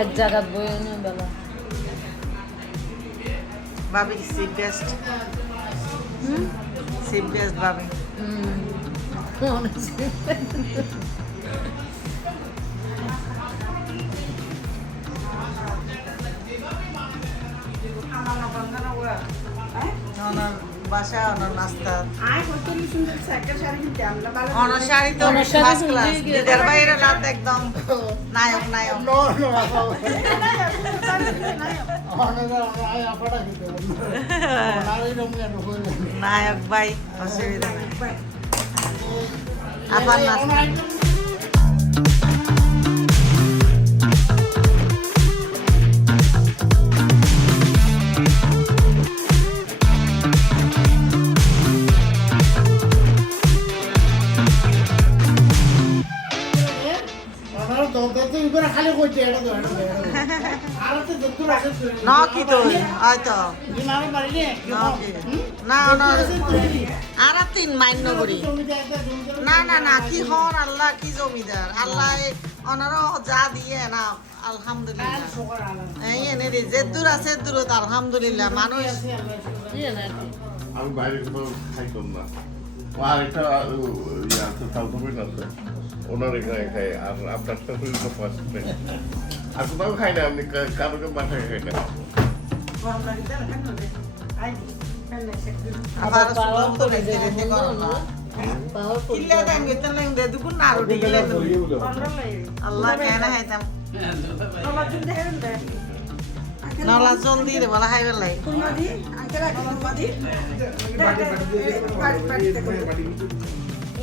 এক জায়গা বই না বেলা ভাবি চিফ গেস্ট ভাবি ওনার বাসা ওনার নাস্তা ওনার শাড়ি তো ফার্স্ট ক্লাস দিদার বাইরে রাত একদম নায়ক নায়ক নায়ক ভাই অসুবিধা নেই আবার নাস্তা নকি তো হয়তো না আর 3 মাইন্য করি না না না কি হন আল্লাহ কি জমিদার আল্লাহ ওনারও যা দিয়ে না আলহামদুলিল্লাহ এই এনে রে যে দূর আছে দূরত আলহামদুলিল্লাহ মানুষ আমি বাইরে কোথাও খাইতাম না আর একটা আছে ওনার এখানে খাই আর আপনার সাথে তো ফার্স্ট টাইম আর কোথাও খাই না আপনি কারোকে বাসায় খাই না আবার সুলভ তো দেখতে দেখতে করো না কিল্লা দেন গেতেন lang de dukun naru di gile tu Allah kena haitam nala joldi de bala hai belai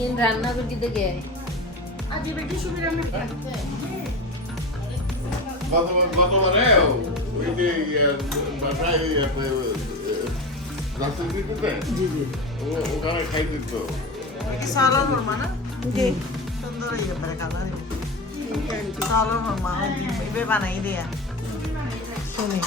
in রান্না করতে গে গতবারে ওই যে বাসায় রাস্তা দিতে ওখানে খাই দিত কি salon horma na জি সুন্দর ইয়ে করে কালার salon horma ওই দিবে বানাই দেয়া শুনি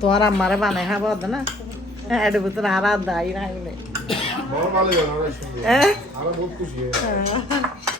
তোমার আম্মারে বানাই খাবো না এর ভিতরে হারা দাই না बहुत खुशी है